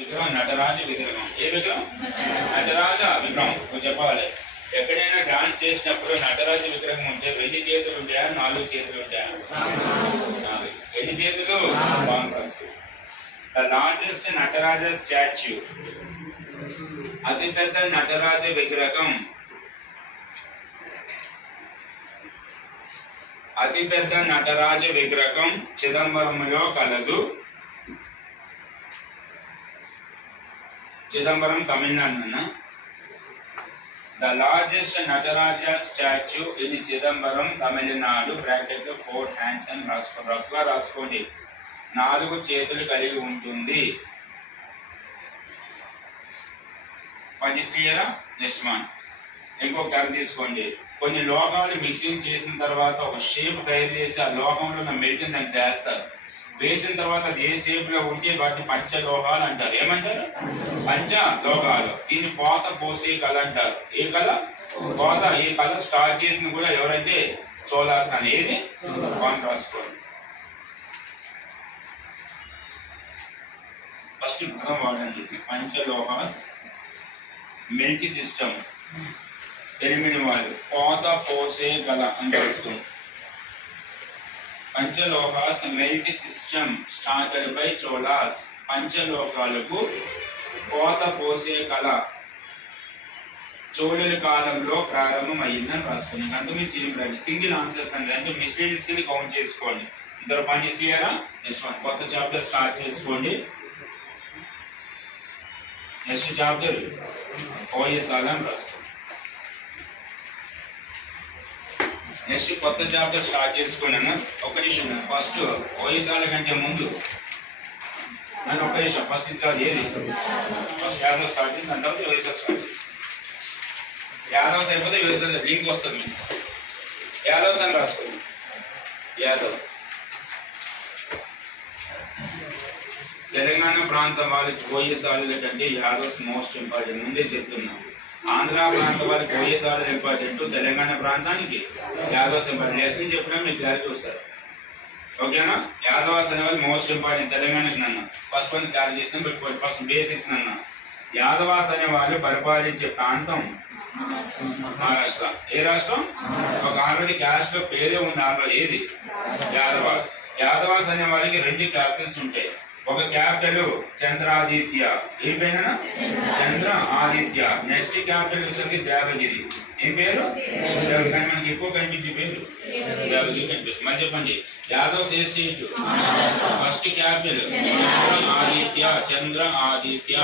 విగ్రహం నటరాజ విగ్రహం. ఏ విగ్రహం? నటరాజ విగ్రహం. నువ్వు చెప్పాలి. ఎక్కడైనా డాన్స్ చేసినప్పుడు నటరాజ విగ్రహం ఉంటే ఎన్ని చేతులు ఉంటాయా? 4 చేతులు ఉంటాయా? 4. ఎన్ని చేతులు? ద లార్జెస్ట్ నటరాజ స్టాచ్యూ, అతిపెద్ద నటరాజ విగ్రహం, అతిపెద్ద నటరాజ విగ్రహం చిదంబరంలో కలదు. Chidambaram Tamil Nadu. The largest Nataraja statue in Chidambaram Tamil Nadu. Bracket లో 4 హ్యాండ్స్ అని రాసుకోండి. రఫ్ గా రాసుకోండి. 4 చేతులు కలిగి ఉంటుంది. క్లియరా? Next one. ఇంకొక కర్ర తీసుకోండి. కొన్ని లోహాలు మిక్సింగ్ చేసిన తర్వాత ఒక షేప్ తయారు చేసి ఆ లోహంలో ఉన్న మెల్టిని దానికి వేస్తారు. వేసిన తర్వాత అది ఏ షేప్ లో ఉంటే వాటిని పంచలోహాలు అంటారు. ఏమంటారు? పంచ లోహాలు. దీన్ని పోత పోసే కళ అంటారు. ఏ కళ? పోత. ఈ కళ స్టార్ట్ చేసిన కూడా ఎవరైతే చోళాస్ అని. ఏది? రాసుకోండి. ఫస్ట్ పదం వాడండి. పంచలోహాస్ మిల్టీ సిస్టమ్. 8 వాళ్ళు పోత పోసే కళ అని చెప్తుంది. Panchalohas melt system started by Cholas. పంచలోహాలకు కోత పోసే కళ చోళుల కాలంలో ప్రారంభమయ్యిందని రాసుకోండి. అంతకుమించి ఏం సింగిల్ ఆన్సర్స్ అంటే మిస్టేక్స్ ని కౌంట్ చేసుకోండి. ఇద్దరు పని క్లియరా? Next one. కొత్త చాప్టర్ స్టార్ట్ చేసుకోండి. నెక్స్ట్ చాప్టర్ ఓఎస్ఆర్ అని రాసుకోండి. నెక్స్ట్ కొత్త చాప్టర్ స్టార్ట్ చేసుకున్నాను. ఒక నిమిషం. ఫస్ట్ ఓఎస్ఆర్ కంటే ముందు నన్ను ఒక నిమిషం. ఫస్ట్ ఇది ఏది? ఫస్ట్ యాదవ్ స్టార్ట్ చేసి దాని తర్వాత ఓఎస్ఆర్ స్టార్ట్ చేసి యాదవ్స్ అయిపోతే ఓఎస్ఆర్ లింక్ వస్తుంది మీకు. యాదవ్స్ అని రాసుకోండి. యాదవ్స్ తెలంగాణ ప్రాంతం వాళ్ళకి ఓఎస్ఆర్ కంటే యాదవ్స్ మోస్ట్ ఇంపార్టెంట్. ముందే చెప్తున్నాం. ఆంధ్ర ప్రాంతం వాళ్ళకి ఓఎస్ఆర్ ఇంపార్టెంట్. తెలంగాణ ప్రాంతానికి యాదవ్స్ ఇంపార్టెంట్. లెసన్ చెప్పడం మీకు క్లారిటీ వస్తారు. ఓకేనా? యాదవ్స్ అనే వాళ్ళు మోస్ట్ ఇంపార్టెంట్ తెలంగాణకి. నన్ను ఫస్ట్ వన్ క్లారిటీ చేసిన పెట్టుకోండి. First basics. నన్ను యాదవాస్ అనే వాళ్ళు పరిపాలించే ప్రాంతం మహారాష్ట్ర. ఏ రాష్ట్రం? ఒక ఆల్రెడీ క్యాస్ట్ లో పేరే ఉంది ఆల్రెడీ. ఏది? యాదవాస్. యాదవాస్ అనే వాళ్ళకి 2 క్యాపిటల్స్ ఉంటాయి. ఒక క్యాపిటల్ చంద్రాదిత్య. ఏం పేరు? చంద్ర ఆదిత్య. నెక్స్ట్ క్యాపిటల్ వచ్చేసరికి దేవగిరి. ఏం పేరు? దేవగిరి. కానీ మనకి ఎక్కువ కనిపించే పేరు దేవగిరి కనిపిస్తుంది. మళ్ళీ చెప్పండి. యాదవ్స్ ఏ స్టేట్? ఫస్ట్ క్యాపిటల్ చంద్ర ఆదిత్య. చంద్ర ఆదిత్య.